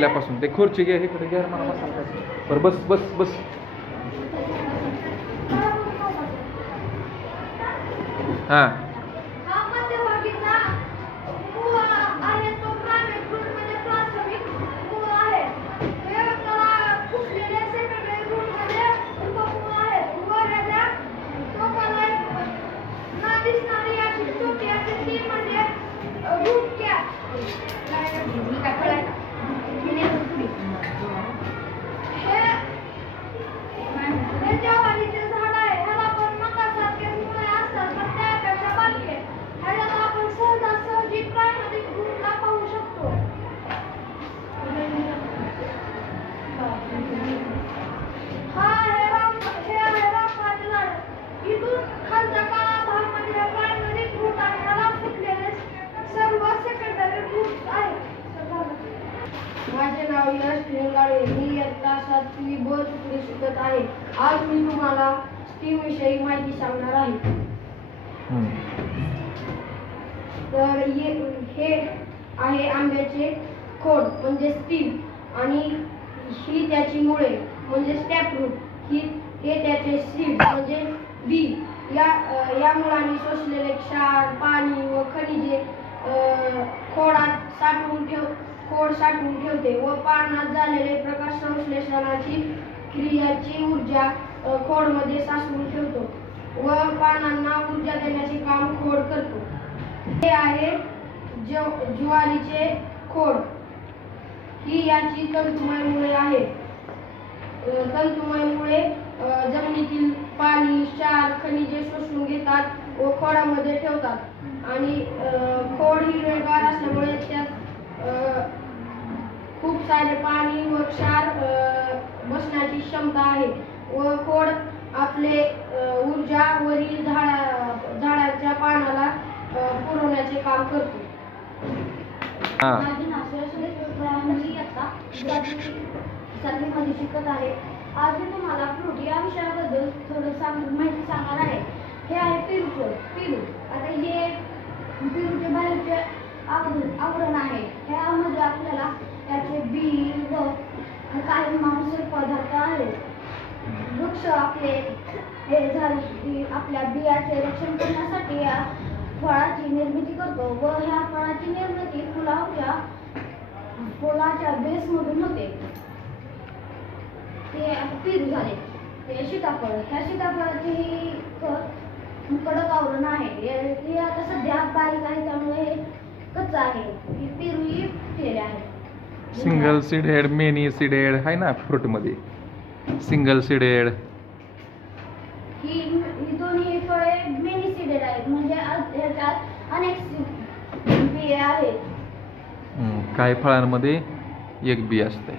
पासून ते खुर्ची घ्या इकडे घ्या मला मसाला बरं बस बस बस हां माझे नाव यश ढेंगाळे. मी इयत्ता 7वी ब तुकडी शिकत आहे. आज मी तुम्हाला स्टीम विषयी माहिती सांगणार आहे. तर हे आहे आंब्याचे खोड म्हणजे स्टीम, आणि ही त्याची मुळे म्हणजे स्टॅपरूट, हे त्याचे सीड म्हणजे बी. या मुळांनी शोषलेले क्षार, पाणी व खनिजे खोड साठवून ठेवते व पानात झालेले प्रकाश संश्लेषणाची क्रियाची ऊर्जा खोडमध्ये साठवून ठेवतो व पानांना ऊर्जा देण्याचे काम खोड करतो. हे आहे ज्वारीचे खोड. ही याची तंतुमय मुळे आहेत. तंतुमय मुळे जमिनीतील पाणी, क्षार, खनिजे शोषून घेतात व खोडामध्ये ठेवतात. आणि खोड हिरवेगार असल्यामुळे त्यात खूप सारे पाणी व क्षार बसण्याची क्षमता आहे व खोड आपले ऊर्जा वरील झाडाच्या पानाला पुरवण्याचे काम करतो. माझे नाव मी आता 7वी शिकत आहे. आज मी तुम्हाला फ्रूट या विषयाबद्दल थोडं माहिती सांगणार आहे. हे आहे पेरू. आता हे पेरूचे बाहेरचे आवरण आहे. ह्यामध्ये आपल्याला त्याचे बी व काही मांसल पदार्थ आहेत. वृक्ष आपले हे झाले की आपल्या बियाचे रक्षण करण्यासाठी या फळाची निर्मिती करतो व ह्या फळाची निर्मिती फुलाच्या बेसमधून होते. ते पेरू झाले. ते सीताफळ. ह्या सीताफळाचे कडक आवरण आहे. हे आता सध्या बारीक आहे त्यामुळे हे कच्चं आहे. हे पेरू ही पिकलेले आहे. सिंगल सीडेड, मेनी सीडेड आहे ना फ्रूट मध्ये. सिंगल सीडेड ही दोन्ही फळे मेनी सीडेड आहेत, म्हणजे ह्याच्यात अनेक बिया आहेत. काही फळांमध्ये एक बी असते.